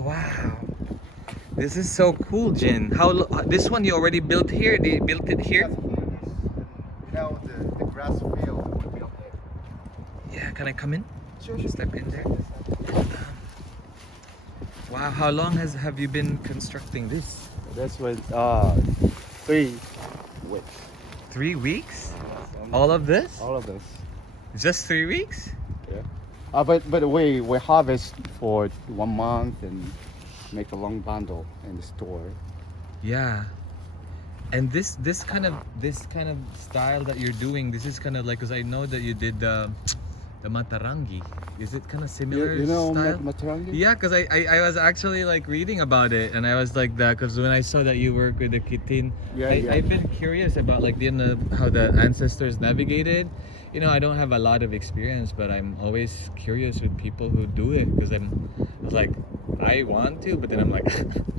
wow. This is so cool, Jin. This one you already built here? They built it here? You know, the grass field we built it. Yeah, can I come in? Sure. Step in there. Wow, how long have you been constructing this? This was 3 weeks. 3 weeks? All of this? All of this. Just 3 weeks? Yeah. But we harvest for 1 month and make a long bundle in the store. Yeah. And this kind of style that you're doing, this is kind of like, because I know that you did the Matarangi. Is it kind of similar You know style? Matarangi? Yeah, because I was actually like reading about it, and I was like that because when I saw that you work with the Kitin, I've been curious about like how the ancestors navigated. You know, I don't have a lot of experience, but I'm always curious with people who do it because I was like, I want to, but then I'm like,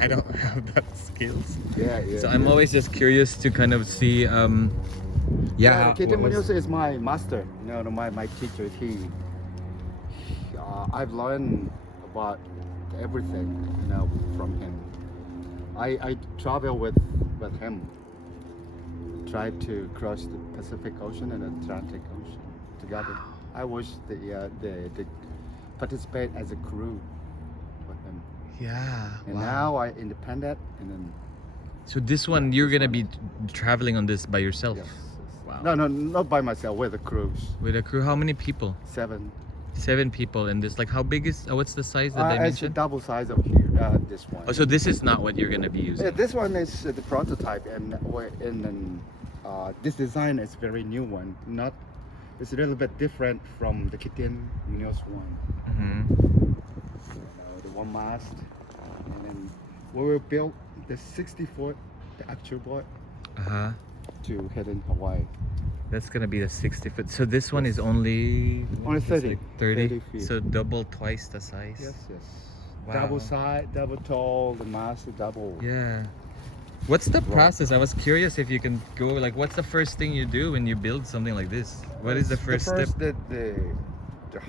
I don't have that skills. Yeah. So I'm always just curious to kind of see, Kitin Munoz is my master. You know, my teacher. I've learned about everything, you know, from him. I travel with him. Tried to cross the Pacific Ocean and Atlantic Ocean together. I was the participate as a crew with him. Yeah. And wow. now I independent and then. So this one you're gonna be traveling on this by yourself? Yes. Wow. No, not by myself. With a cruise. With a crew, how many people? 7. 7 people in this. Like, how big is? What's the size, the It's the dimension? double size of here. This one. Oh, so this is not what you're gonna be using. Yeah, this one is the prototype, and this design is very new one. It's a little bit different from the Kitin Munoz one. The one mast, and then we will build the 60-foot, the actual boat, to head in Hawaii. That's gonna be the 60-foot. So this one is only 30. like 30 feet. So twice the size. Yes. Wow. Double side, double tall, the mast double. Yeah. What's the process? I was curious if you can go, like, what's the first thing you do when you build something like this? What is the first step? The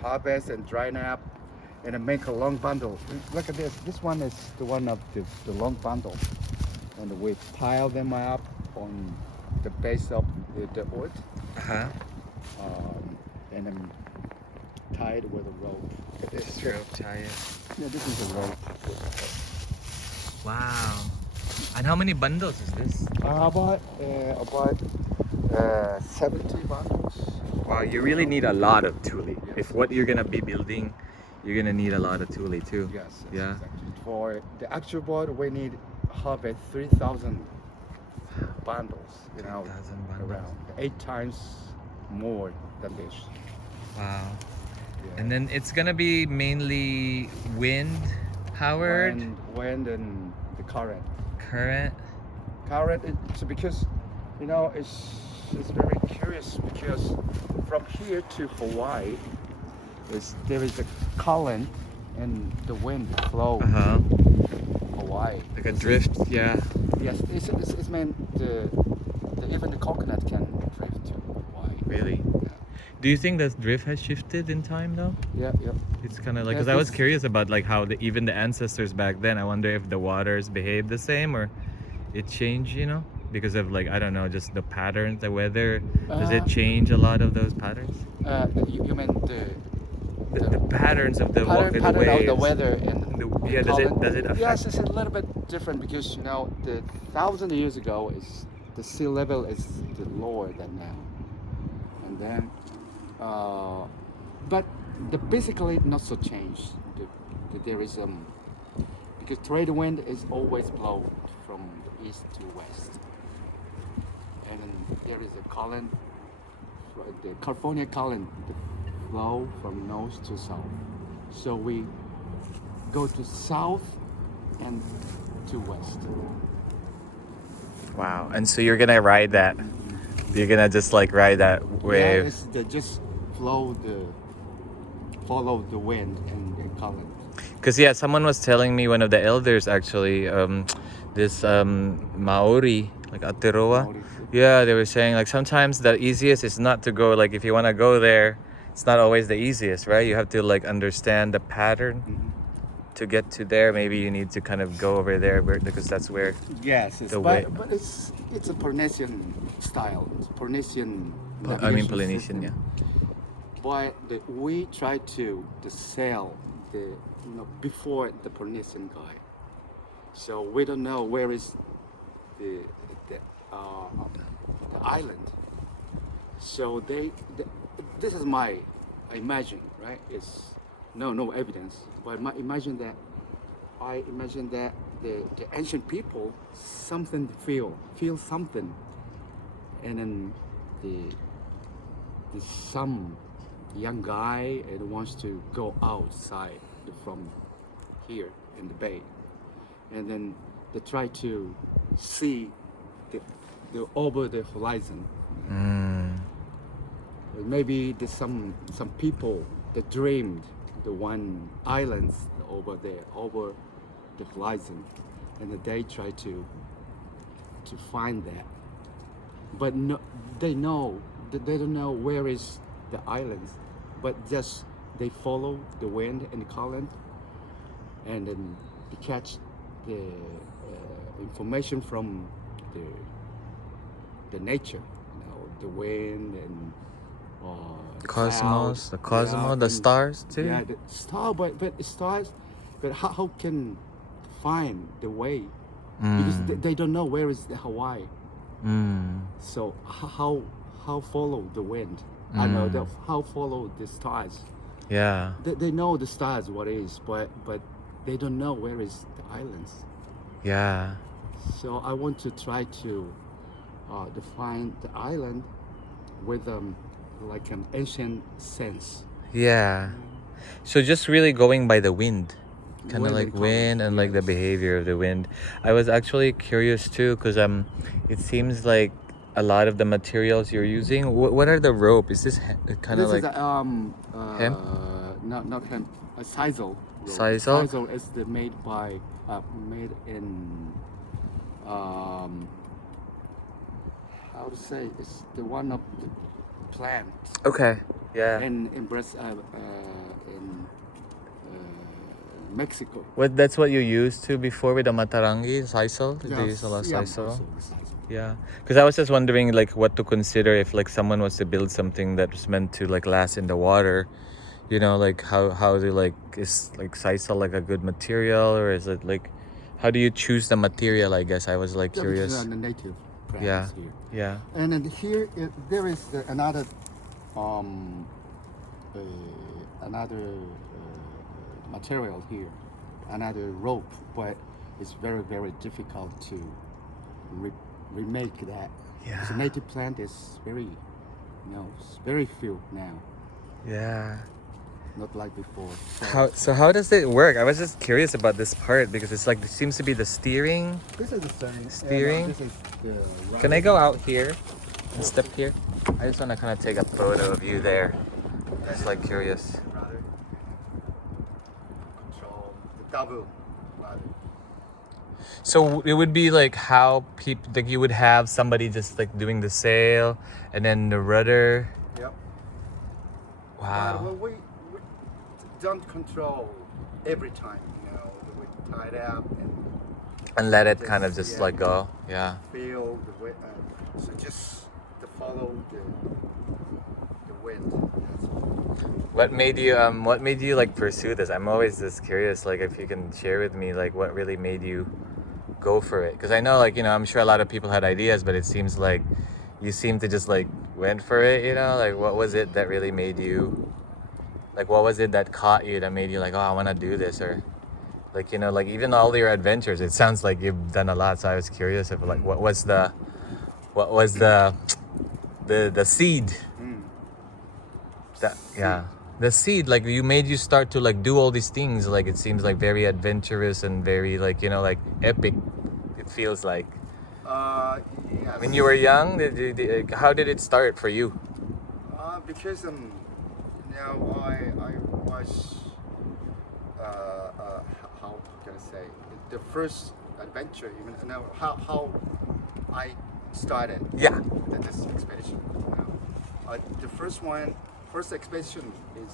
harvest and dry up, and then make a long bundle. Look at this. This one is the one of the long bundle, and we pile them up on the base of the wood, and then tied with a rope. This rope tie it. Yeah, this is a rope. Wow. And how many bundles is this? About 70 bundles. Wow, you really need a lot of tule. Yes. If what you're gonna be building, you're gonna need a lot of tule too. Yes. Yeah. Exactly. For the actual board, we need harvest 3,000 bundles. You know, 3,000 bundles. around 8 times more than this. Wow. Yeah. And then it's gonna be mainly wind powered. Wind and the current. Current. It's because, you know, it's very curious because from here to Hawaii, there is a current and the wind flow Hawaii. Like a drift, yeah. Yes, it's meant even the coconut can drift to Hawaii. Really? Yeah. Do you think that drift has shifted in time though? Yeah. It's kind of like, Yes, because I was curious about like how even the ancestors back then, I wonder if the waters behave the same or it changed, you know? Because of like, I don't know, just the patterns, the weather. Does it change a lot of those patterns? You mean The patterns of the pattern of the weather and does it affect? Yes, it's a little bit different because, you know, 1,000 years ago the sea level is lower than now, and then but basically not so changed. There is because trade wind is always blow from the east to west, and then there is a current, the California current flow from north to south. So we go to south and to west. Wow. And so you're gonna ride that. You're gonna just like ride that wave. Yeah, it's just follow the wind and current. Because yeah, someone was telling me, one of the elders actually, this Maori, like Aotearoa. Maori. Yeah, they were saying like sometimes the easiest is not to go, like if you want to go there, it's not always the easiest, right? You have to like understand the pattern to get to there, maybe you need to kind of go over there because that's where Yes, the way. but it's a Polynesian style. It's Polynesian. I mean navigation Polynesian, system. yeah. But we try to sail before the Polynesian guy, so we don't know where is the the island. So this is my imagine, right? It's no evidence, but I imagine that the ancient people something feel something, and then the some young guy and wants to go outside from here in the bay, and then they try to see the over the horizon. Maybe there's some people that dreamed the one islands over there over the horizon, and they try to find that, but no, they don't know where is the islands, but just they follow the wind and the current, and then they catch the information from the nature, the wind and the Cosmos, cloud. the cosmos, Yeah, the and- stars too. Yeah, the star, but stars, but how can find the way? Because they don't know where is the Hawaii. So how follow the wind? I know how follow the stars. Yeah. They know the stars what is, but they don't know where is the islands. Yeah. So I want to try to define the island with like an ancient sense. Yeah. So just really going by the wind. Kind of Wind like and wind current, and like the yes. behavior of the wind. I was actually curious too because it seems like a lot of the materials you're using. What are the rope? Is this kind of This like is hemp? not hemp, a sisal. Sisal? Sisal is made in how to say, it's the one of the plant Okay. Yeah. in Mexico. That's what you used to before with the matarangi sisal? Did you use a lot of Yeah, sisal? also the sisal. Yeah, because I was just wondering like what to consider if like someone was to build something that was meant to like last in the water, like how do like is like sisal like a good material, or is it like how do you choose the material? I guess I was like Yeah, because curious. the native plants Yeah, here. yeah. And then here there is another material here, another rope, but it's very very difficult to remake that. Yeah. The native plant is very, it's very few now, Yeah. not like before. How does it work? I was just curious about this part because it's like it seems to be the steering. This is the same. Steering? This is the Can I go out here and step here? I just want to kind of take a photo of you there. Just like curious. Rather control the double rather. So it would be like how people like you would have somebody just like doing the sail and then the rudder. Yep. Wow. Well, we don't control every time, we tie it up And let it kind of just like go. Yeah. feel the wind. So just to follow the wind. That's all. What made you like pursue this? I'm always just curious, like if you can share with me like what really made you go for it, because I know like I'm sure a lot of people had ideas, but it seems like you seem to just like went for it, like what was it that really made you like what was it that caught you that made you like, oh, I want to do this, or like like even all your adventures, it sounds like you've done a lot, so I was curious if like what was the seed that the seed like you made you start to like do all these things, like it seems like very adventurous and very like like epic, it feels like. Yes. When you were young, how did it start for you? Because now I was how can I say, the first adventure, even now how I started. Yeah. This expedition. The first expedition is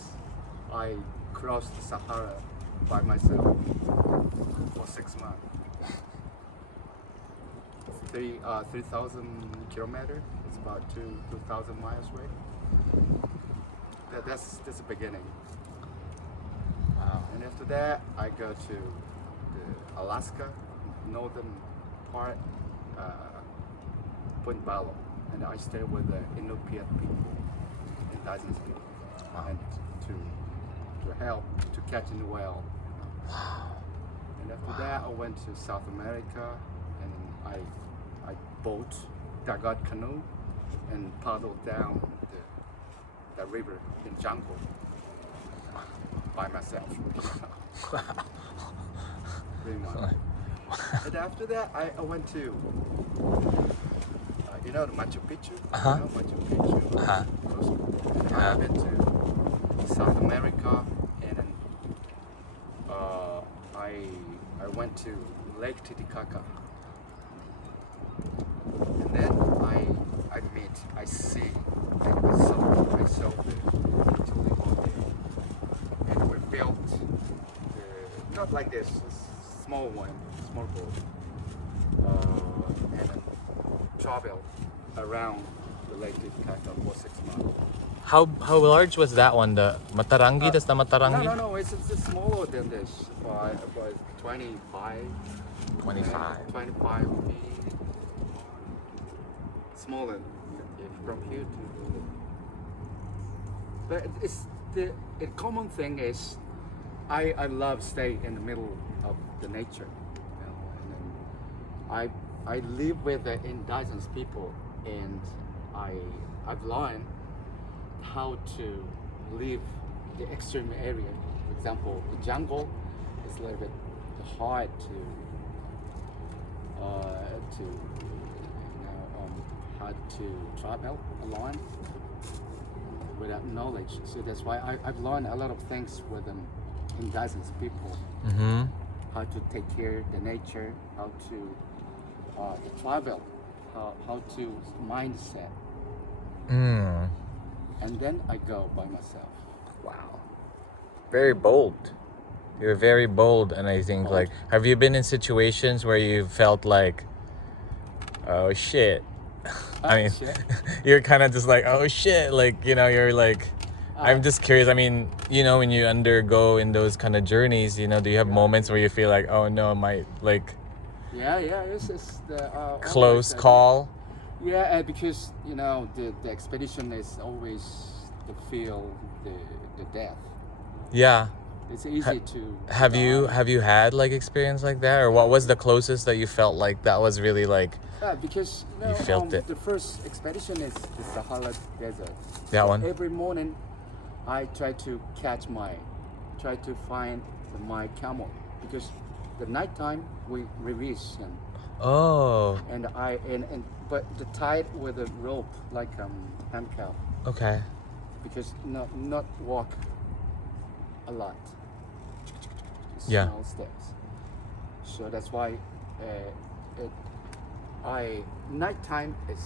I crossed the Sahara by myself for 6 months. 3,000 kilometers. It's about 2,000 miles away. That's the beginning. Wow. And after that, I go to the Alaska, northern part, Point Barrow, and I stay with the Inupiat people, indigenous people, Wow. and to help to catch in whale. And after that, I went to South America, and I boat, I got canoe, and paddled down the river in jungle by myself. Pretty much. And after that, I went to, the Machu Picchu. Uh-huh. Machu Picchu. Uh-huh. And I've been to South America, and then I went to Lake Titicaca. And then I see, I saw the tulip there, and we built not like this, a small boat, and then travel around the Lake Titicaca for 6 months. How large was that one? The Matarangi? That's the Matarangi? No, it's smaller than this. It was 25 feet. Smaller from here to. But it's the common thing is, I love stay in the middle of the nature. And then I live with the indigenous people, and I've learned how to live the extreme area. For example, the jungle is a little bit hard to hard to travel alone without knowledge. So that's why I've learned a lot of things with indigenous people. Mm-hmm. How to take care of the nature, how to travel, how to mindset. Mm. And then I go by myself. Wow. Very bold. You're very bold, and I think Bold. like, have you been in situations where you felt like, oh shit? I mean, Shit. you're kind of just like, oh shit, like, you're like, I'm just curious. I mean, when you undergo in those kind of journeys, do you have moments where you feel like, oh no, my like Yeah, it's the close always, call? Yeah, because the expedition is always to feel the death. Yeah. It's easy to. Have you had like experience like that, or what was the closest that you felt like that was really like? Yeah, because You felt it. The first expedition is the Sahara Desert. That one? Every morning, I try to find my camel, because the nighttime we release him. Oh. And but the tied with a rope like handcuff, Okay. because not walk a lot. Yeah. Small steps. So that's why nighttime is